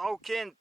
Таукент.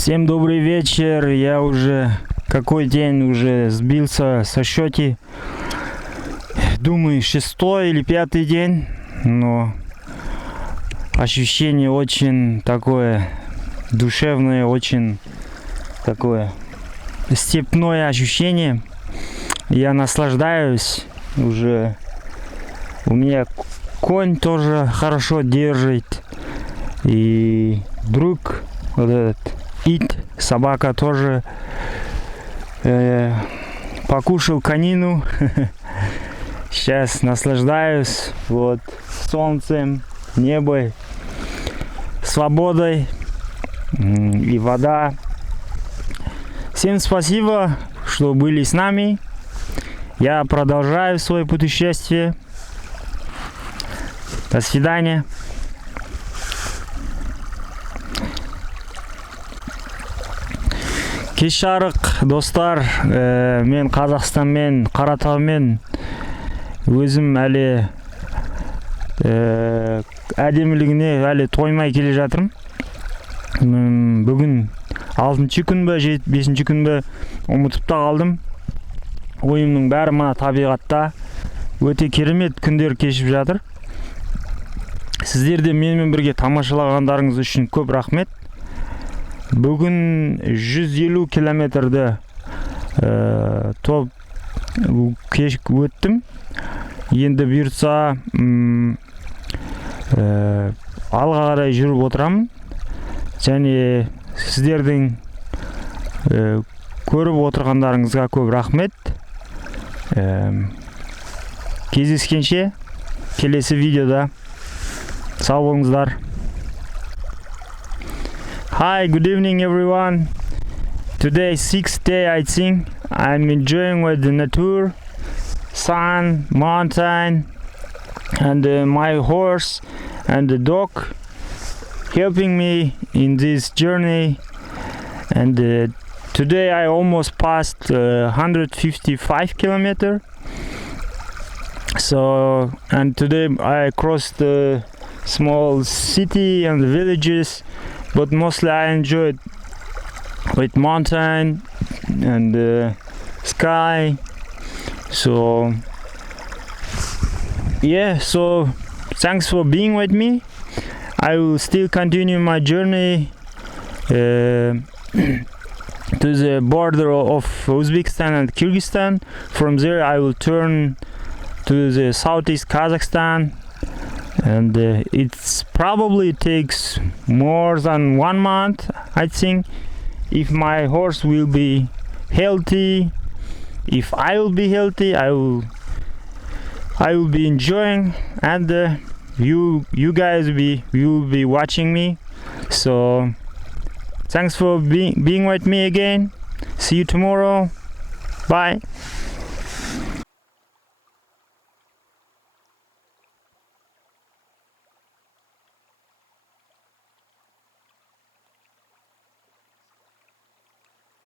Всем добрый вечер. Я уже какой день уже сбился со счета. Думаю, 6-й или 5-й день. Но ощущение очень такое душевное, очень такое степное ощущение. Я наслаждаюсь уже. У меня конь тоже хорошо держит. И друг, вот этот собака тоже покушал конину. Сейчас наслаждаюсь вот солнцем, небом, свободой и вода. Всем спасибо, что были с нами. Я продолжаю свое путешествие. До свидания. Кеш жарық достар, мен Қазақстанмен, Қаратаумен өзім әлі әдемілігіне әлі тоймай келе жатырмын. Бүгін 6-шы күн бе, 5-ші күн бе ұмытып та қалдым. Ойымның бәрі мына табиғатта өте керемет күндер кешіп жатыр. Сіздер де менімен бірге тамашалағандарыңыз үшін көп рахмет. Бүгін 150 километрді топ кешіп өттім. Енді бұйыртса алға қарай жүріп отырамын. Және сіздердің көріп отырғандарыңызға көп рахмет. Кездескенше келесі видеода. Сау болыңыздар. Hi, good evening everyone. Today 6th day, I think. I'm enjoying with the nature, sun, mountain, and my horse and the dog helping me in this journey. And today I almost passed 155 kilometers. So, and today I crossed the small city and the villages. But mostly I enjoyed with mountain and sky. So yeah, so thanks for being with me. I will still continue my journey to the border of Uzbekistan and Kyrgyzstan. From there I will turn to the southeast Kazakhstan. And it's probably takes more than 1 month, I think, if my horse will be healthy. If I will be healthy, I will be enjoying, and you guys will be watching me. So thanks for being with me again. See you tomorrow. Bye.